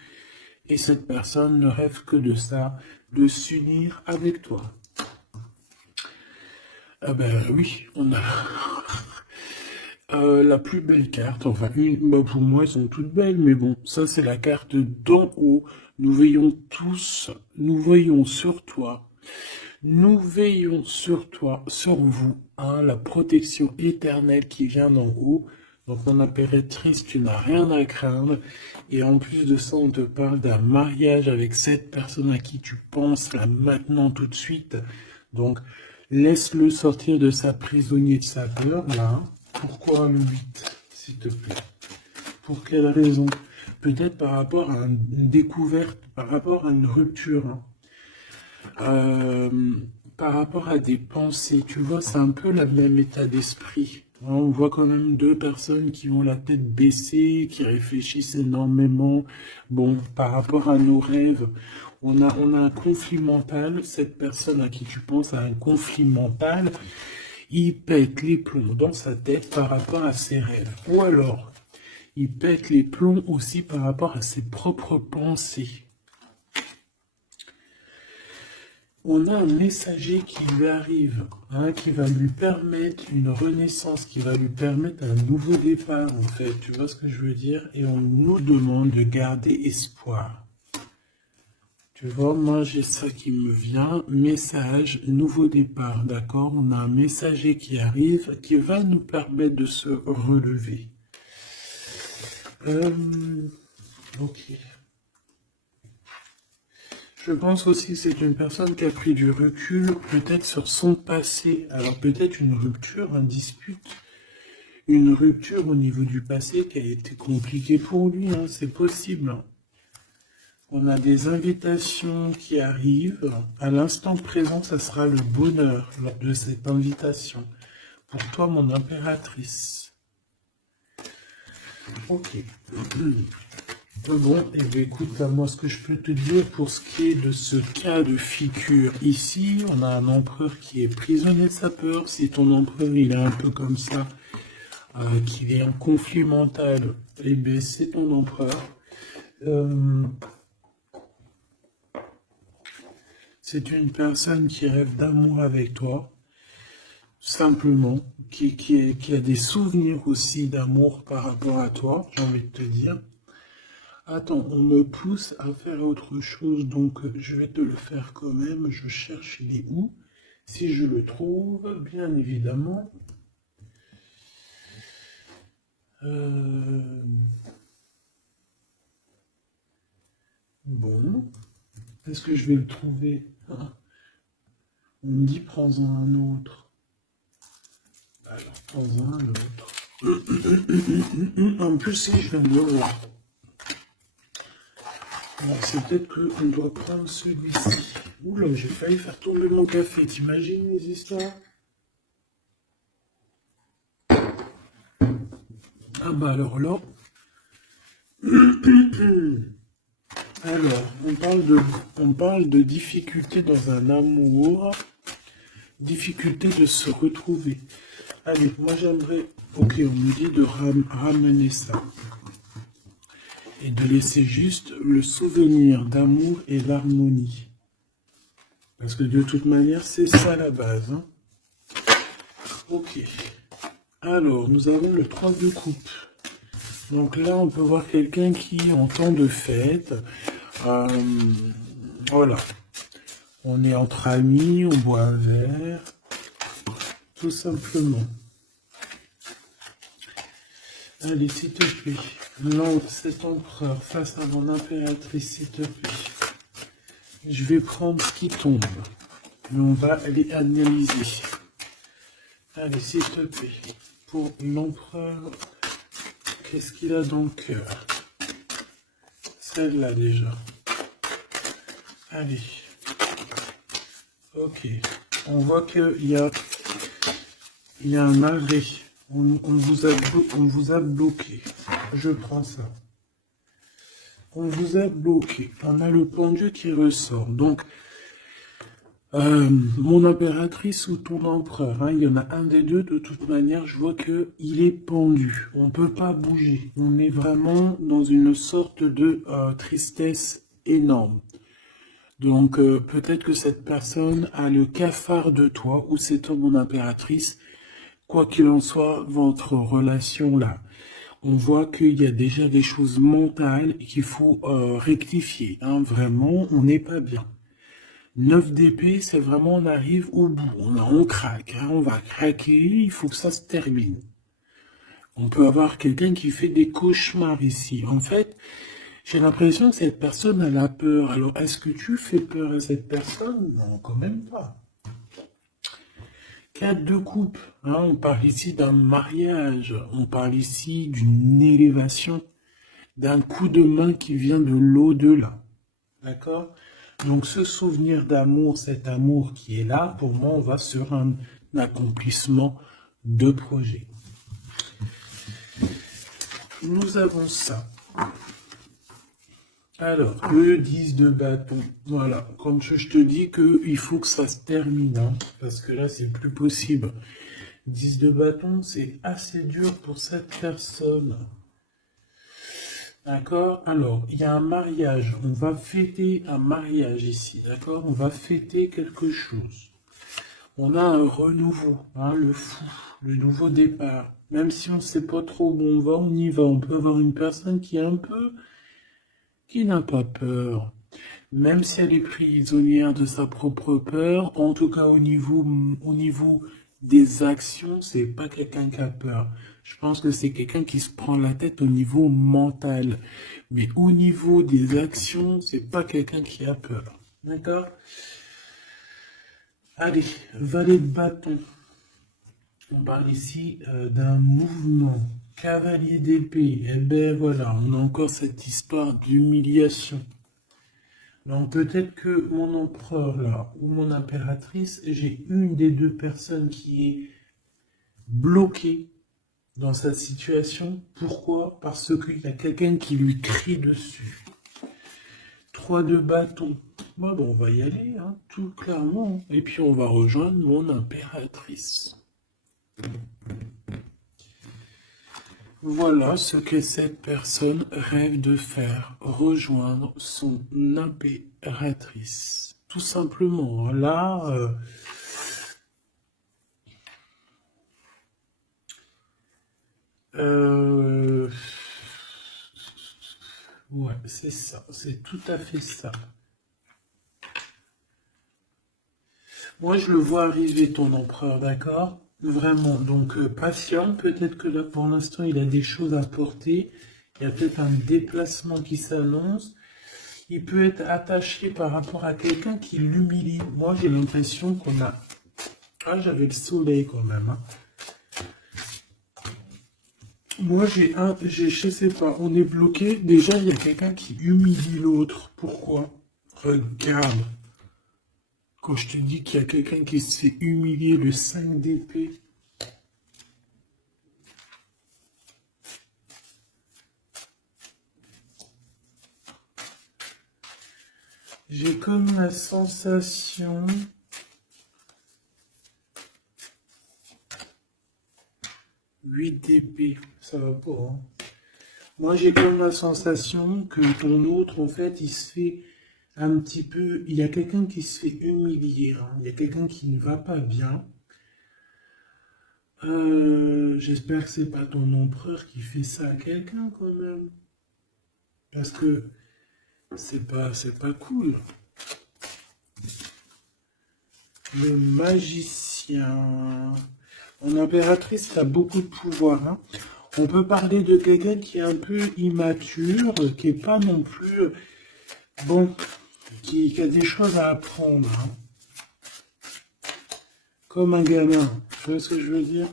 Et cette personne ne rêve que de ça, de s'unir avec toi. Ah ben oui, on a la plus belle carte. Enfin, pour moi, elles sont toutes belles, mais bon, ça c'est la carte d'en haut. Nous voyons sur toi Nous veillons sur toi, sur vous, hein, la protection éternelle qui vient d'en haut. Donc mon impératrice, tu n'as rien à craindre. Et en plus de ça, on te parle d'un mariage avec cette personne à qui tu penses là maintenant tout de suite. Donc laisse-le sortir de sa prisonnier de sa peur là. Hein. Pourquoi le 8, s'il te plaît? Pour quelle raison? Peut-être par rapport à une découverte, par rapport à une rupture. Hein. Par rapport à des pensées, tu vois, c'est un peu le même état d'esprit. On voit quand même deux personnes qui ont la tête baissée, qui réfléchissent énormément. Bon, par rapport à nos rêves, on a un conflit mental. Cette personne à qui tu penses a un conflit mental. Il pète les plombs dans sa tête par rapport à ses rêves. Ou alors, il pète les plombs aussi par rapport à ses propres pensées. On a un messager qui lui arrive, hein, qui va lui permettre une renaissance, qui va lui permettre un nouveau départ, en fait. Tu vois ce que je veux dire? Et on nous demande de garder espoir. Tu vois, moi j'ai ça qui me vient, message, nouveau départ, d'accord? On a un messager qui arrive, qui va nous permettre de se relever. Ok. Je pense aussi que c'est une personne qui a pris du recul, peut-être sur son passé. Alors peut-être une rupture, une dispute, une rupture au niveau du passé qui a été compliquée pour lui, hein, c'est possible. On a des invitations qui arrivent. À l'instant présent, ça sera le bonheur lors de cette invitation. Pour toi, mon impératrice. Ok. Bon, et bien écoute, moi ce que je peux te dire pour ce qui est de ce cas de figure ici, on a un empereur qui est prisonnier de sa peur. Si ton empereur il est un peu comme ça, qu'il est en conflit mental, et bien c'est ton empereur. C'est une personne qui rêve d'amour avec toi, simplement, qui a des souvenirs aussi d'amour par rapport à toi, j'ai envie de te dire. Attends, on me pousse à faire autre chose, donc je vais te le faire quand même. Je cherche, il est où? Si je le trouve, bien évidemment. Bon, est-ce que je vais le trouver? On me dit prends-en un autre. Alors, prends-en un autre. En plus, si je viens de le voir. C'est peut-être qu'on doit prendre celui-ci. Oula, j'ai failli faire tomber mon café. T'imagines les histoires? Ah bah alors là... Alors, on parle de difficulté dans un amour, difficulté de se retrouver. Allez, moi j'aimerais... Ok, on me dit de ramener ça. Et de laisser juste le souvenir d'amour et l'harmonie. Parce que de toute manière, c'est ça la base. Hein. Ok. Alors, nous avons le 3 de coupe. Donc là, on peut voir quelqu'un qui, en temps de fête, voilà. On est entre amis, on boit un verre, tout simplement. Allez, s'il te plaît. Non, cet empereur face à mon impératrice, s'il te plaît. Je vais prendre ce qui tombe. Et on va aller analyser. Allez, s'il te plaît. Pour l'empereur, qu'est-ce qu'il a dans le cœur? Celle-là déjà. Allez. Ok. On voit qu'il y a un arrêt. On vous a bloqué. Je prends ça. On vous a bloqué. On a le pendu qui ressort. Donc, mon impératrice ou ton empereur, hein, il y en a un des deux. De toute manière, je vois que il est pendu. On ne peut pas bouger. On est vraiment dans une sorte de tristesse énorme. Donc, peut-être que cette personne a le cafard de toi, ou c'est toi, mon impératrice. Quoi qu'il en soit, votre relation là, on voit qu'il y a déjà des choses mentales qu'il faut rectifier. Hein, vraiment, on n'est pas bien. 9 d'épée, c'est vraiment, on arrive au bout. On craque, hein, on va craquer, il faut que ça se termine. On peut avoir quelqu'un qui fait des cauchemars ici. En fait, j'ai l'impression que cette personne, elle a peur. Alors, est-ce que tu fais peur à cette personne? Non, quand même pas. 4 de coupe, hein, on parle ici d'un mariage, on parle ici d'une élévation, d'un coup de main qui vient de l'au-delà. D'accord? Donc ce souvenir d'amour, cet amour qui est là, pour moi, on va sur un accomplissement de projet. Nous avons ça. Alors, le 10 de bâton. Voilà, comme je te dis qu'il faut que ça se termine, hein, parce que là, c'est plus possible. 10 de bâton, c'est assez dur pour cette personne. D'accord? Alors, il y a un mariage. On va fêter un mariage ici. D'accord? On va fêter quelque chose. On a un renouveau, hein, le fou, le nouveau départ. Même si on ne sait pas trop où on va, on y va. On peut avoir une personne qui est un peu... qui n'a pas peur. Même si elle est prisonnière de sa propre peur, en tout cas au niveau des actions, c'est pas quelqu'un qui a peur. Je pense que c'est quelqu'un qui se prend la tête au niveau mental. Mais au niveau des actions, c'est pas quelqu'un qui a peur. D'accord? Allez, valet de bâton. On parle ici d'un mouvement. Cavalier d'épée. Eh ben voilà, on a encore cette histoire d'humiliation. Donc peut-être que mon empereur là, ou mon impératrice, j'ai une des deux personnes qui est bloquée dans cette situation. Pourquoi? Parce qu'il y a quelqu'un qui lui crie dessus. 3 de bâton. Bon, on va y aller, hein, tout clairement. Et puis on va rejoindre mon impératrice. Voilà ce que cette personne rêve de faire, rejoindre son impératrice. Tout simplement, là, ouais, c'est ça, c'est tout à fait ça. Moi, je le vois arriver, ton empereur, d'accord? Vraiment, donc patient, peut-être que là, pour l'instant, il a des choses à porter. Il y a peut-être un déplacement qui s'annonce. Il peut être attaché par rapport à quelqu'un qui l'humilie. Moi, j'ai l'impression qu'on a... Ah, j'avais le soleil quand même, hein. Moi, je sais pas, on est bloqué. Déjà, il y a quelqu'un qui humilie l'autre. Pourquoi? Regarde. Quand je te dis qu'il y a quelqu'un qui se fait humilier, le 5 d'épée. J'ai comme la sensation... 8 d'épée, ça va pas, hein. Moi, j'ai comme la sensation que ton autre, en fait, il se fait un petit peu... Il y a quelqu'un qui se fait humilier, hein. Il y a quelqu'un qui ne va pas bien. J'espère que c'est pas ton empereur qui fait ça à quelqu'un, quand même. Parce que c'est pas cool. Le magicien. En impératrice, il a beaucoup de pouvoir, hein. On peut parler de quelqu'un qui est un peu immature, qui est pas non plus... Bon, qui a des choses à apprendre, hein. Comme un gamin, tu vois ce que je veux dire?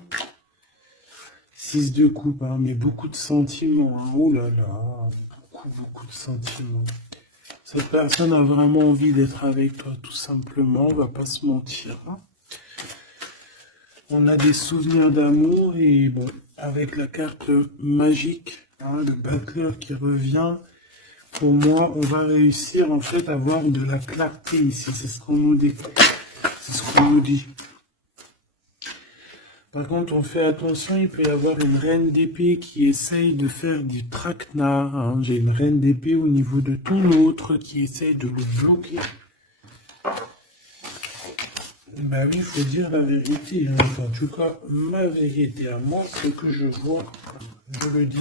6 de coupe, hein, mais beaucoup de sentiments, hein. Oh là là, beaucoup de sentiments. Cette personne a vraiment envie d'être avec toi, tout simplement, on va pas se mentir, hein. On a des souvenirs d'amour et bon, avec la carte magique, hein, le battleur qui revient, pour moi, on va réussir en fait à avoir de la clarté ici, c'est ce qu'on nous dit. C'est ce qu'on nous dit. Par contre, on fait attention, il peut y avoir une reine d'épée qui essaye de faire du traquenard, hein. J'ai une reine d'épée au niveau de ton autre qui essaye de le bloquer. Bah oui, il faut dire la vérité, hein. En tout cas, ma vérité à moi, ce que je vois, je le dis.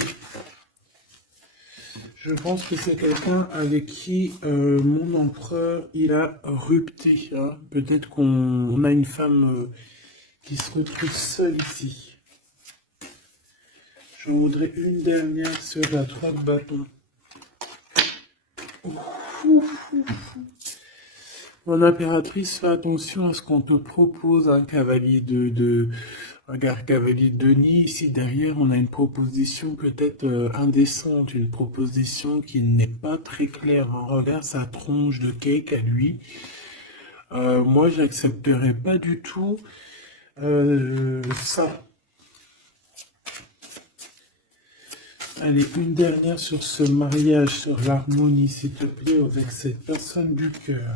Je pense que c'est quelqu'un avec qui mon empereur, il a rupté. Hein. Peut-être qu'on a une femme qui se retrouve seule ici. J'en voudrais une dernière sur la 3 de bâton. Mon impératrice, fais attention à ce qu'on te propose, un cavalier regarde, cavalier de Denis. Ici derrière, on a une proposition peut-être indécente, une proposition qui n'est pas très claire. On regarde sa tronche de cake à lui. Moi, j'accepterais pas du tout ça. Allez, une dernière sur ce mariage, sur l'harmonie, s'il te plaît, avec cette personne du cœur.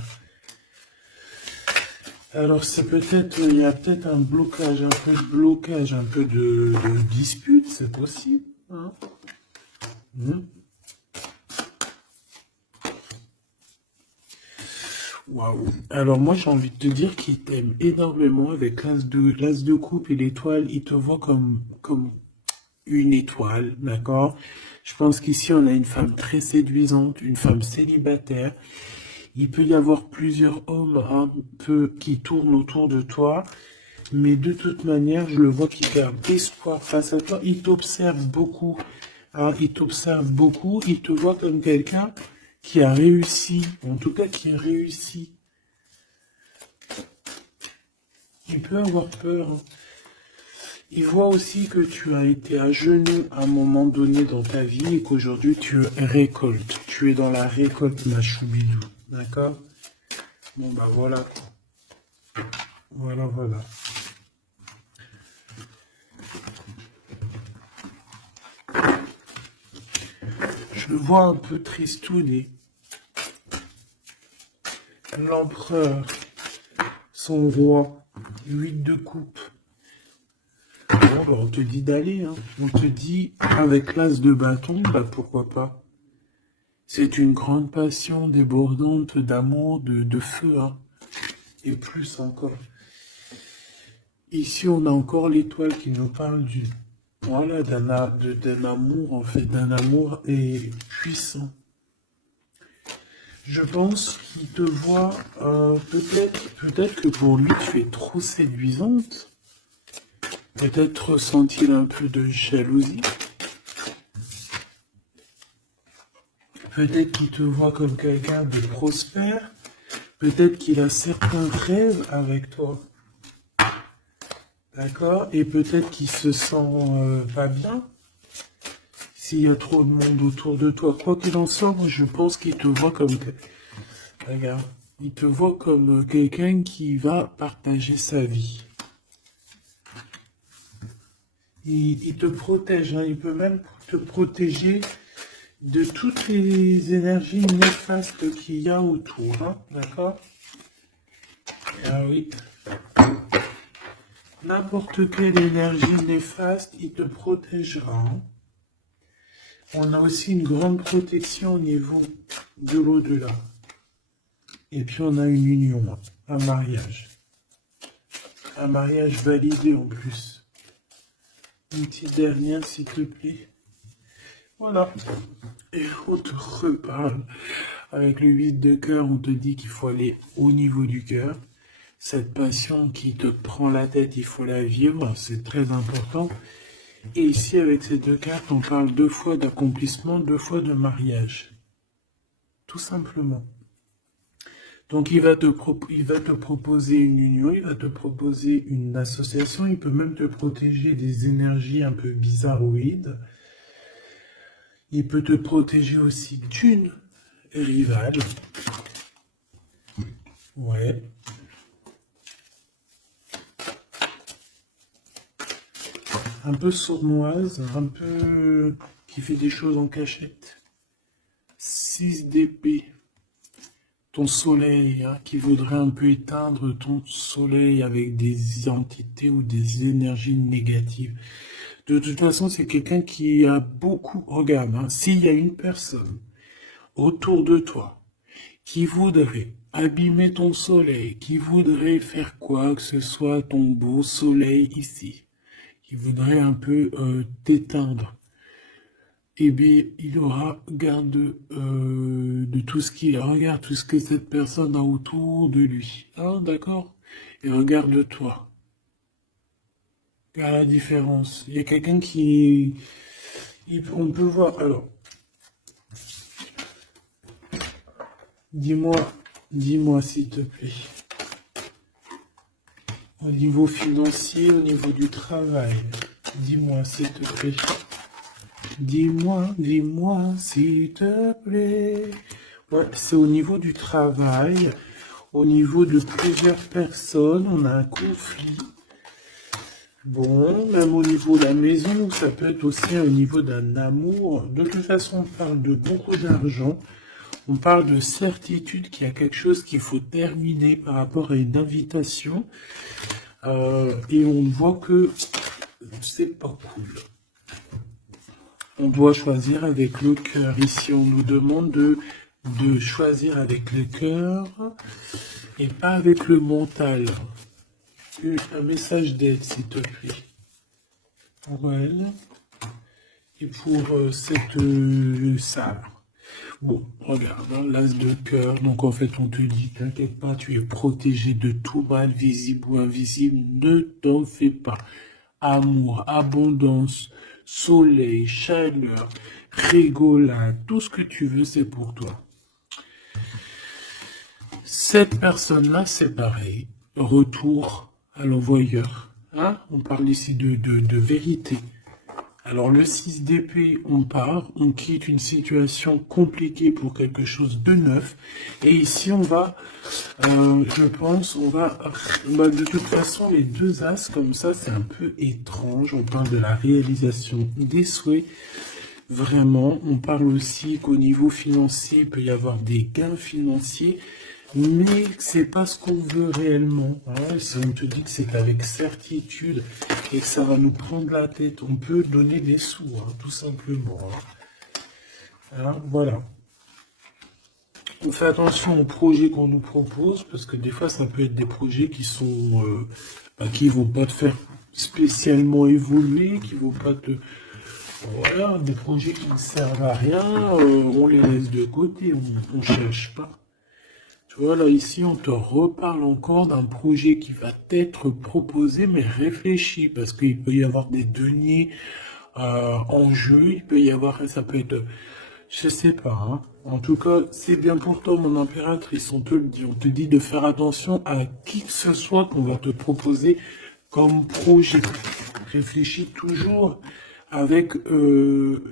Alors, c'est peut-être, il y a peut-être un blocage, un peu de dispute, c'est possible. Hein. Waouh. Alors, moi, j'ai envie de te dire qu'il t'aime énormément avec l'as de coupe et l'étoile. Il te voit comme une étoile, d'accord? Je pense qu'ici, on a une femme très séduisante, une femme célibataire. Il peut y avoir plusieurs hommes un peu qui tournent autour de toi, mais de toute manière, je le vois qui perd espoir face à toi. Il t'observe beaucoup, hein, il t'observe beaucoup, il te voit comme quelqu'un qui a réussi, en tout cas qui a réussi. Il peut avoir peur. Hein. Il voit aussi que tu as été à genoux à un moment donné dans ta vie et qu'aujourd'hui tu récoltes. Tu es dans la récolte, ma choubidou. D'accord? Bon, bah voilà. Voilà, voilà. Je le vois un peu tristouné. L'empereur, son roi, 8 de coupe. Bon, bah, on te dit d'aller, hein. On te dit, avec l'as de bâton, bah pourquoi pas. C'est une grande passion débordante d'amour, de feu, hein. Et plus encore. Ici, on a encore l'étoile qui nous parle voilà, d'un amour, en fait, d'un amour et puissant. Je pense qu'il te voit, peut-être que pour lui, tu es trop séduisante. Peut-être ressent-il un peu de jalousie. Peut-être qu'il te voit comme quelqu'un de prospère. Peut-être qu'il a certains rêves avec toi. D'accord? Et peut-être qu'il se sent pas bien. S'il y a trop de monde autour de toi. Quoi qu'il en soit, moi je pense qu'il te voit comme... Regarde. Il te voit comme quelqu'un qui va partager sa vie. Il te protège, hein. Il peut même te protéger de toutes les énergies néfastes qu'il y a autour, hein. D'accord? Ah oui. N'importe quelle énergie néfaste, il te protégera. Hein. On a aussi une grande protection au niveau de l'au-delà. Et puis on a une union, hein. Un mariage. Un mariage validé en plus. Une petite dernière, s'il te plaît. Voilà. Et on te reparle. Avec le 8 de cœur, on te dit qu'il faut aller au niveau du cœur. Cette passion qui te prend la tête, il faut la vivre, c'est très important. Et ici, avec ces deux cartes, on parle 2 fois d'accomplissement, 2 fois de mariage. Tout simplement. Donc, il va te proposer une union, il va te proposer une association, il peut même te protéger des énergies un peu bizarroïdes. Il peut te protéger aussi d'une rivale. Ouais. Un peu sournoise, un peu qui fait des choses en cachette. 6 d'épée. Ton soleil, hein, qui voudrait un peu éteindre ton soleil avec des entités ou des énergies négatives. De toute façon, c'est quelqu'un qui a beaucoup... Regarde, hein, s'il y a une personne autour de toi qui voudrait abîmer ton soleil, qui voudrait faire quoi que ce soit ton beau soleil ici, qui voudrait un peu t'éteindre, eh bien, il aura garde de tout ce qui regarde tout ce que cette personne a autour de lui. Ah, d'accord? Et regarde-toi. Regarde la différence. Il y a quelqu'un qui... on peut voir... Alors, dis-moi s'il te plaît. Au niveau financier, au niveau du travail. Dis-moi s'il te plaît. Dis-moi s'il te plaît. Ouais, c'est au niveau du travail, au niveau de plusieurs personnes, on a un conflit. Bon, même au niveau de la maison, ça peut être aussi au niveau d'un amour. De toute façon, on parle de beaucoup d'argent. On parle de certitude qu'il y a quelque chose qu'il faut terminer par rapport à une invitation. Et on voit que c'est pas cool. On doit choisir avec le cœur. Ici, on nous demande de choisir avec le cœur et pas avec le mental. Un message d'aide, s'il te plaît. Pour elle et pour cette sœur. Bon, regarde, hein, l'as de cœur. Donc, en fait, on te dit, t'inquiète pas, tu es protégé de tout mal, visible ou invisible. Ne t'en fais pas. Amour, abondance, soleil, chaleur, rigolade, tout ce que tu veux, c'est pour toi. Cette personne-là, c'est pareil. Retour à l'envoyeur. Hein? On parle ici de vérité. Alors le 6 d'épée, on part, on quitte une situation compliquée pour quelque chose de neuf. Et ici, on va, je pense, de toute façon, les deux as comme ça, c'est un peu étrange. On parle de la réalisation des souhaits. Vraiment, on parle aussi qu'au niveau financier, il peut y avoir des gains financiers. Mais c'est pas ce qu'on veut réellement. Hein. Si on te dit que c'est avec certitude et que ça va nous prendre la tête, on peut donner des sous, hein, tout simplement. Hein, voilà. On fait attention aux projets qu'on nous propose, parce que des fois, ça peut être des projets qui sont, qui vont pas te faire spécialement évoluer, qui vont pas te... Voilà, des projets qui ne servent à rien, on les laisse de côté, on ne cherche pas. Tu vois, là, ici, on te reparle encore d'un projet qui va t'être proposé, mais réfléchi, parce qu'il peut y avoir des deniers en jeu, il peut y avoir, ça peut être, je sais pas, hein. En tout cas, c'est bien pour toi, mon impératrice, on te le dit, on te dit de faire attention à qui que ce soit qu'on va te proposer comme projet. Réfléchis toujours avec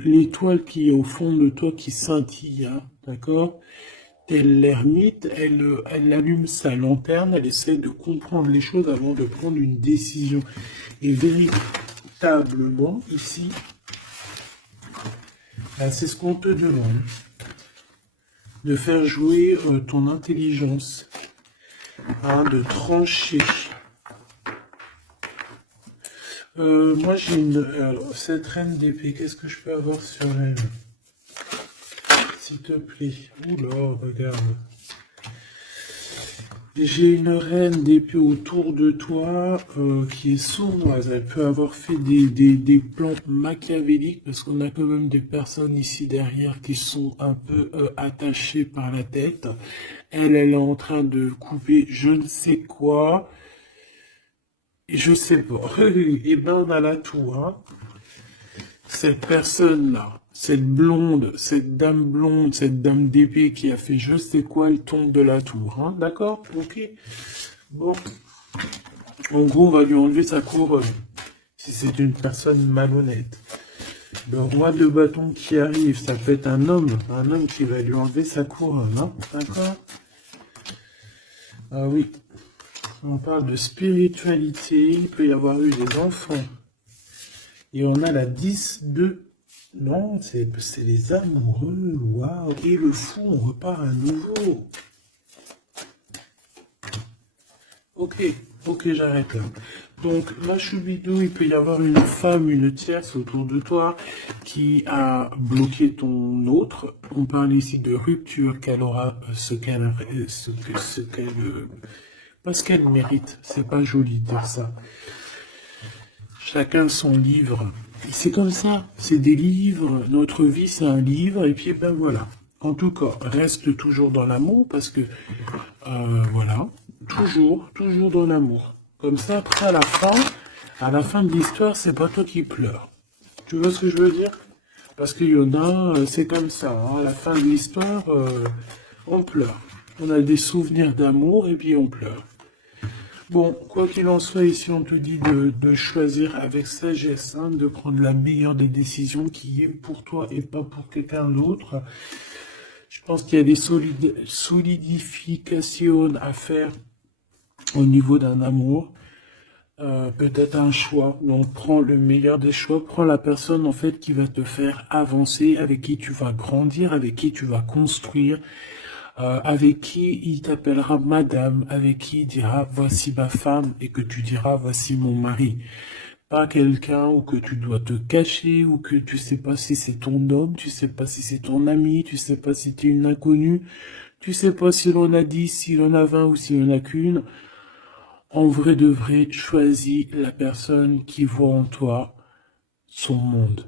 l'étoile qui est au fond de toi qui scintille, hein, d'accord? Telle l'ermite, elle allume sa lanterne, elle essaie de comprendre les choses avant de prendre une décision. Et véritablement, ici, c'est ce qu'on te demande. De faire jouer ton intelligence, hein, de trancher. Moi, j'ai cette reine d'épée, qu'est-ce que je peux avoir sur elle? S'il te plaît. Oula, regarde. J'ai une reine d'épée autour de toi qui est sournoise. Elle peut avoir fait des plans machiavéliques parce qu'on a quand même des personnes ici derrière qui sont un peu attachées par la tête. Elle est en train de couper je ne sais quoi. Et je sais pas. Et ben on a la tour, hein. Cette personne-là, cette blonde, cette dame d'épée qui a fait je sais quoi, elle tombe de la tour, hein, d'accord? Ok. Bon. En gros, on va lui enlever sa couronne, si c'est une personne malhonnête. Le roi de bâton qui arrive, ça peut être un homme qui va lui enlever sa couronne, hein, d'accord? Ah oui. On parle de spiritualité, il peut y avoir eu des enfants. Et on a la 10 de... Non, c'est les amoureux. Waouh. Et le fou, on repart à nouveau. Ok, j'arrête là. Donc, la choubidou, il peut y avoir une femme, une tierce autour de toi qui a bloqué ton autre. On parle ici de rupture, qu'elle aura parce qu'elle mérite. C'est pas joli de dire ça. Chacun son livre. C'est comme ça, c'est des livres, notre vie c'est un livre, et puis ben voilà. En tout cas, reste toujours dans l'amour, parce que, voilà, toujours dans l'amour. Comme ça, après, à la fin de l'histoire, c'est pas toi qui pleures. Tu vois ce que je veux dire? Parce qu'il y en a, c'est comme ça, hein, à la fin de l'histoire, on pleure. On a des souvenirs d'amour, et puis on pleure. Bon, quoi qu'il en soit, ici on te dit de choisir avec sagesse, hein, de prendre la meilleure des décisions qui est pour toi et pas pour quelqu'un d'autre. Je pense qu'il y a des solidifications à faire au niveau d'un amour. Peut-être un choix. Donc prends le meilleur des choix, prends la personne en fait qui va te faire avancer, avec qui tu vas grandir, avec qui tu vas construire, avec qui il t'appellera madame, avec qui il dira voici ma femme et que tu diras voici mon mari. Pas quelqu'un où que tu dois te cacher, ou que tu sais pas si c'est ton homme, tu sais pas si c'est ton ami, tu sais pas si tu es une inconnue, tu sais pas si l'on a 10, s'il en a 20 ou s'il en a qu'une. En vrai de vrai, choisis la personne qui voit en toi son monde.